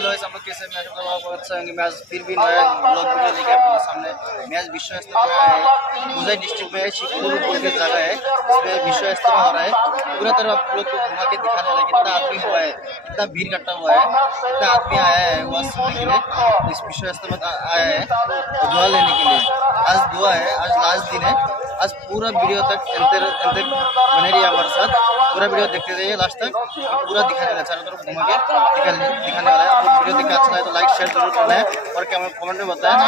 Hello हम लोग कैसे मैच बहुत अच्छा है। मैच फिर भी नया ब्लॉग वीडियो लेके आपके सामने। मैच विश्व इज्तिमा में है। पूजा डिस्ट्रिक्ट में शिखपुर बोल के जगह है। इसमें विश्व इज्तिमा हो रहा है। पूरा तरह आप लोग को घुमा के दिखाने वाला कितना आदमी हुआ है। कितना भीड़ इकट्ठा हुआ है। कितना आदमी आया है वहाँ सुनने के लिए। इस विश्व इज्तिमा में आया है। दुआ लेने के लिए। आज दुआ है। आज लास्ट दिन है। आज पूरा वीडियो तक अंतर अंतर बने रहिए हमारे साथ पूरा वीडियो देखते रहिए लास्ट तक और पूरा दिखाने वाला है चारों तरफ घुमा के दिखाने दिखाने वाला है आप लोग वीडियो देख के अच्छा लगे तो लाइक शेयर जरूर करना है और क्या कमेंट में बताया ना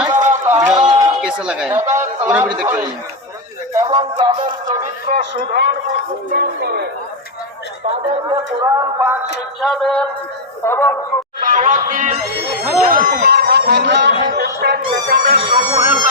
वीडियो कैसा लगा है पूरा वीडियो देखते रहिए এবং তাদের চরিত্র সুধর করে তাদেরকে কোরআন পাক শিক্ষা দেন এবং দাওয়াতি সমূহের দ্বারা তিরিশ পঁচিশ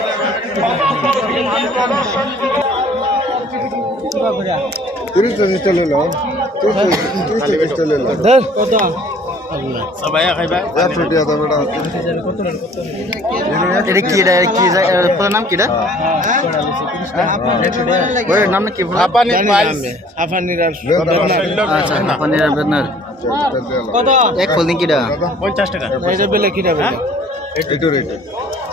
তিরিশ চল্লিশটা নিল তিরিশ চল্লিশটা নিল কত নাম কি নাম কি? আচ্ছা, এক হোল্ডিং কিটা পঞ্চাশ টাকা বেলে কিটা বেলে? হ্যাঁ?